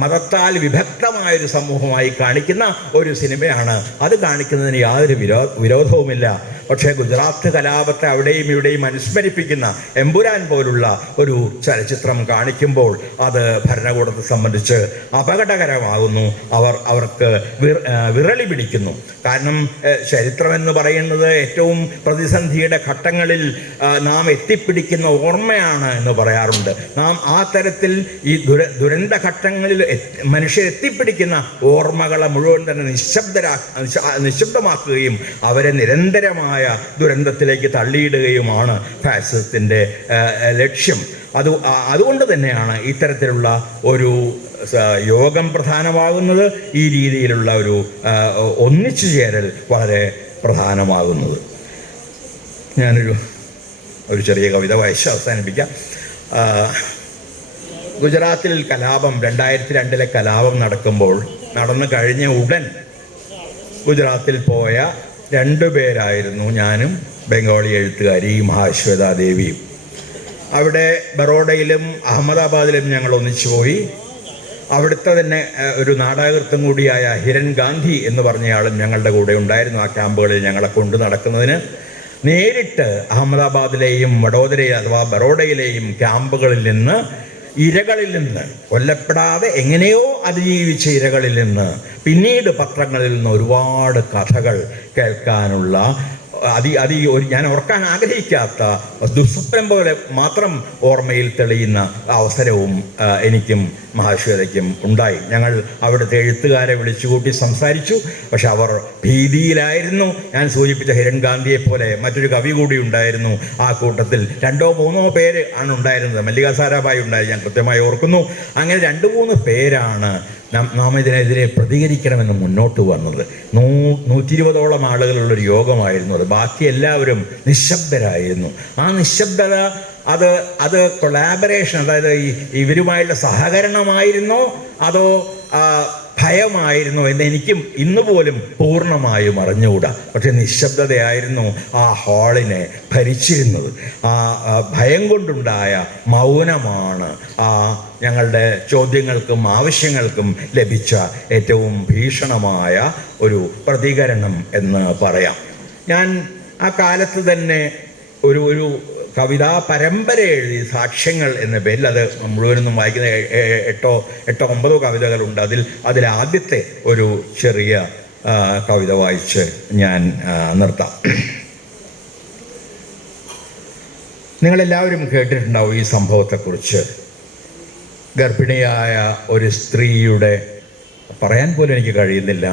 മതത്താൽ വിഭക്തമായൊരു സമൂഹമായി കാണിക്കുന്ന ഒരു സിനിമയാണ്. അത് കാണിക്കുന്നതിന് യാതൊരു വിരോധവുമില്ല. പക്ഷേ ഗുജറാത്ത് കലാപത്തെ അവിടെയും ഇവിടെയും അനുസ്മരിപ്പിക്കുന്ന എമ്പുരാൻ പോലുള്ള ഒരു ചലച്ചിത്രം കാണിക്കുമ്പോൾ അത് ഭരണകൂടത്തെ സംബന്ധിച്ച് അപകടകരമാകുന്നു. അവർക്ക് വിറളി പിടിക്കുന്നു. കാരണം ചരിത്രമെന്ന് പറയുന്നത് ഏറ്റവും പ്രതിസന്ധിയുടെ ഘട്ടങ്ങളിൽ നാം എത്തിപ്പിടിക്കുന്ന ഓർമ്മയാണ് എന്ന് പറയാറുണ്ട്. നാം ആ തരത്തിൽ ഈ ദുരന്ത ഘട്ടങ്ങളിൽ മനുഷ്യർ എത്തിപ്പിടിക്കുന്ന ഓർമ്മകളെ മുഴുവൻ തന്നെ നിശബ്ദമാക്കുകയും അവരെ നിരന്തരമായ ദുരന്തത്തിലേക്ക് തള്ളിയിടുകയുമാണ് ഫാസിസത്തിൻ്റെ ലക്ഷ്യം. അതുകൊണ്ട് തന്നെയാണ് ഇത്തരത്തിലുള്ള ഒരു യോഗം പ്രധാനമാകുന്നത്, ഈ രീതിയിലുള്ള ഒരു ഒന്നിച്ചു ചേരൽ വളരെ പ്രധാനമാകുന്നത്. ഞാനൊരു ചെറിയ കവിത വായിച്ച് അവസാനിപ്പിക്കാം. ഗുജറാത്തിൽ കലാപം 2002 കലാപം നടന്നു കഴിഞ്ഞ ഉടൻ ഗുജറാത്തിൽ പോയ 2 പേരായിരുന്നു ഞാനും ബംഗാളി എഴുത്തുകാരി മഹാശ്വേത ദേവിയും. അവിടെ ബറോഡയിലും അഹമ്മദാബാദിലും ഞങ്ങൾ ഒന്നിച്ചു പോയി. അവിടുത്തെ തന്നെ ഒരു നാടകൃത്തും കൂടിയായ ഹിരൺ ഗാന്ധി എന്ന് പറഞ്ഞയാളും ഞങ്ങളുടെ കൂടെ ഉണ്ടായിരുന്നു. ആ ക്യാമ്പുകളിൽ ഞങ്ങളെ കൊണ്ടു നടക്കുന്നതിന് നേരിട്ട് അഹമ്മദാബാദിലെയും വഡോദരയിലെ അഥവാ ബറോഡയിലെയും ക്യാമ്പുകളിൽ നിന്ന്, ഇരകളിൽ നിന്ന്, കൊല്ലപ്പെടാതെ എങ്ങനെയോ അതിജീവിച്ച ഇരകളിൽ നിന്ന് പിന്നീട് പത്രങ്ങളിൽ നിന്ന് ഒരുപാട് കഥകൾ കേൾക്കാനുള്ള ഞാൻ ഓർക്കാൻ ആഗ്രഹിക്കാത്ത ദുസ്വപ്നം പോലെ മാത്രം ഓർമ്മയിൽ തെളിയുന്ന അവസരവും എനിക്കും മഹാശ്വേതയ്ക്കും ഉണ്ടായി. ഞങ്ങൾ അവിടുത്തെ എഴുത്തുകാരെ വിളിച്ചുകൂട്ടി സംസാരിച്ചു. പക്ഷെ അവർ ഭീതിയിലായിരുന്നു. ഞാൻ സൂചിപ്പിച്ച ഹിരൺ ഗാന്ധിയെ പോലെ മറ്റൊരു കവി കൂടി ഉണ്ടായിരുന്നു ആ കൂട്ടത്തിൽ. 2-3 പേര് ആണ് ഉണ്ടായിരുന്നത്. മല്ലിക സാരാഭായി ഉണ്ടായിരുന്നു, ഞാൻ കൃത്യമായി ഓർക്കുന്നു. അങ്ങനെ 2-3 പേരാണ് നാം ഇതിനെതിരെ പ്രതികരിക്കണമെന്ന് മുന്നോട്ട് വന്നത്. 120ഓളം ആളുകളുള്ളൊരു യോഗമായിരുന്നു അത്. ബാക്കി എല്ലാവരും നിശബ്ദരായിരുന്നു. ആ നിശബ്ദത അത് കൊളാബറേഷൻ, അതായത് ഇവരുമായുള്ള സഹകരണമായിരുന്നോ അതോ ഭയമായിരുന്നോ എന്ന് എനിക്കും ഇന്ന് പോലും പൂർണ്ണമായും അറിഞ്ഞുകൂടാ. പക്ഷെ നിശബ്ദതയായിരുന്നു ആ ഹാളിനെ ഭരിച്ചിരുന്നത്. ആ ഭയം കൊണ്ടുണ്ടായ മൗനമാണ് ഞങ്ങളുടെ ചോദ്യങ്ങൾക്കും ആവശ്യങ്ങൾക്കും ലഭിച്ച ഏറ്റവും ഭീഷണമായ ഒരു പ്രതികരണം എന്ന് പറയാം. ഞാൻ ആ കാലത്ത് തന്നെ ഒരു കവിതാ പരമ്പര എഴുതി, സാക്ഷ്യങ്ങൾ എന്ന പേരിൽ. അത് മുഴുവനൊന്നും വായിക്കുന്ന 8-9 കവിതകളുണ്ട്. അതിലാദ്യത്തെ ഒരു ചെറിയ കവിത വായിച്ച് ഞാൻ നിർത്താം. നിങ്ങളെല്ലാവരും കേട്ടിട്ടുണ്ടാവും ഈ സംഭവത്തെക്കുറിച്ച്. ഗർഭിണിയായ ഒരു സ്ത്രീയുടെ, പറയാൻ പോലും എനിക്ക് കഴിയുന്നില്ല,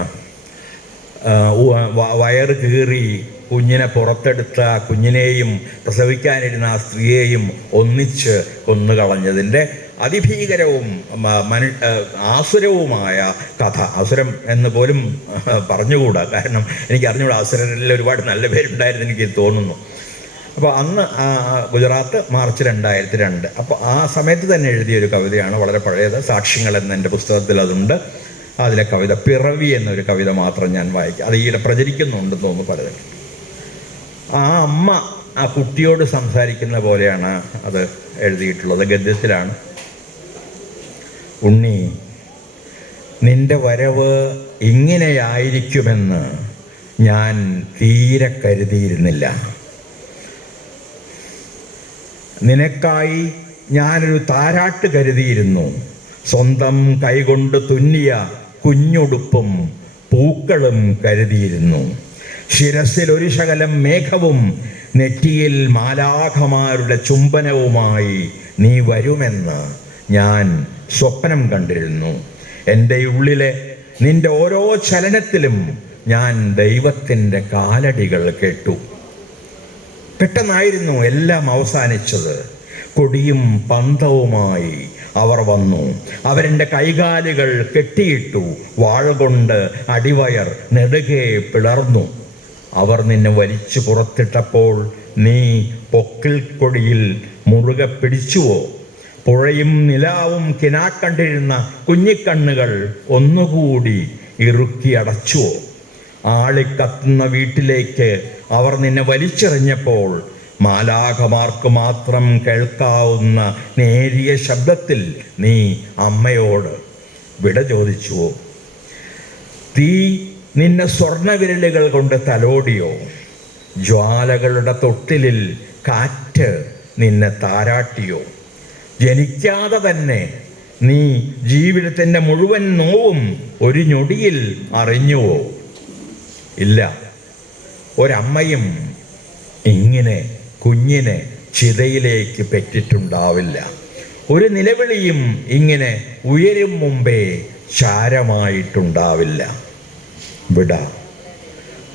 വയറ് കീറി കുഞ്ഞിനെ പുറത്തെടുത്ത കുഞ്ഞിനെയും പ്രസവിക്കാനിരുന്ന ആ സ്ത്രീയെയും ഒന്നിച്ച് കൊന്നുകളഞ്ഞതിൻ്റെ അതിഭീകരവും ആസുരവുമായ കഥ. ആസുരം എന്ന് പോലും പറഞ്ഞുകൂടാ, കാരണം എനിക്ക് അറിഞ്ഞുകൂടാ. ആസുരരിൽ ഒരുപാട് നല്ല പേരുണ്ടായിരുന്നു എനിക്ക് തോന്നുന്നു. അപ്പോൾ അന്ന് ഗുജറാത്ത് മാർച്ച് 2002. അപ്പോൾ ആ സമയത്ത് തന്നെ എഴുതിയൊരു കവിതയാണ്, വളരെ പഴയത്. സാക്ഷ്യങ്ങൾ എന്ന എൻ്റെ പുസ്തകത്തിൽ അതുണ്ട്. അതിലെ കവിത പിറവി എന്നൊരു കവിത മാത്രം ഞാൻ വായിക്കാം. അത് ഈയിടെ പ്രചരിക്കുന്നുണ്ടെന്ന് തോന്നുന്നു പലരും. ആ അമ്മ ആ കുട്ടിയോട് സംസാരിക്കുന്ന പോലെയാണ് അത് എഴുതിയിട്ടുള്ളത്. ഗദ്യത്തിലാണ്. ഉണ്ണി, നിന്റെ വരവ് ഇങ്ങനെയായിരിക്കുമെന്ന് ഞാൻ തീരെ കരുതിയിരുന്നില്ല. നിനക്കായി ഞാനൊരു താരാട്ട് കരുതിയിരുന്നു. സ്വന്തം കൈകൊണ്ട് തുന്നിയ കുഞ്ഞുടുപ്പും പൂക്കളും കരുതിയിരുന്നു. ശിരസിൽ ഒരു ശകലം മേഘവും നെറ്റിയിൽ മാലാഖമാരുടെ ചുംബനവുമായി നീ വരുമെന്ന് ഞാൻ സ്വപ്നം കണ്ടിരുന്നു. എൻ്റെ ഉള്ളിലെ നിന്റെ ഓരോ ചലനത്തിലും ഞാൻ ദൈവത്തിൻ്റെ കാലടികൾ കേട്ടു. പെട്ടെന്നായിരുന്നു എല്ലാം അവസാനിച്ചത്. കൊടിയും പന്തവുമായി അവർ വന്നു. അവരെൻ്റെ കൈകാലുകൾ കെട്ടിയിട്ടു. വാൾ കൊണ്ട് അടിവയർ നെടുകെ പിളർന്നു. അവർ നിന്നെ വലിച്ചു പുറത്തിട്ടപ്പോൾ നീ പൊക്കിൾ കൊടിയിൽ മുറുകെ പിടിച്ചുവോ? പുഴയും നിലാവും കിനാക്കണ്ടിരുന്ന കുഞ്ഞിക്കണ്ണുകൾ ഒന്നുകൂടി ഇറുക്കി അടച്ചുവോ? ആളിക്കത്തുന്ന വീട്ടിലേക്ക് അവർ നിന്നെ വലിച്ചെറിഞ്ഞപ്പോൾ മാലാഖമാർക്ക് മാത്രം കേൾക്കാവുന്ന നേരിയ ശബ്ദത്തിൽ നീ അമ്മയോട് വിട ചോദിച്ചുവോ? തീ നിന്നെ സ്വർണ്ണവിരലുകൾ കൊണ്ട് തലോടിയോ? ജ്വാലകളുടെ തൊട്ടിലിൽ കാറ്റ് നിന്നെ താരാട്ടിയോ? ജനിക്കാതെ തന്നെ നീ ജീവിതത്തിൻ്റെ മുഴുവൻ നോവും ഒരു ഞൊടിയിൽ അറിഞ്ഞുവോ? ഇല്ല, ഒരമ്മയും ഇങ്ങനെ കുഞ്ഞിനെ ചിതയിലേക്ക് പെറ്റിട്ടുണ്ടാവില്ല. ഒരു നിലവിളിയും ഇങ്ങനെ ഉയരും മുമ്പേ ചാരമായിട്ടുണ്ടാവില്ല. വിട,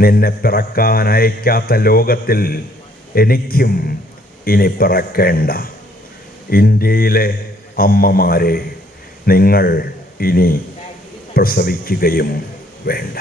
നിന്നെ പിറക്കാൻ അയക്കാത്ത ലോകത്തിൽ എനിക്കും ഇനി പിറക്കേണ്ട. ഇന്ത്യയിലെ അമ്മമാരെ, നിങ്ങൾ ഇനി പ്രസവിക്കുകയും വേണ്ട.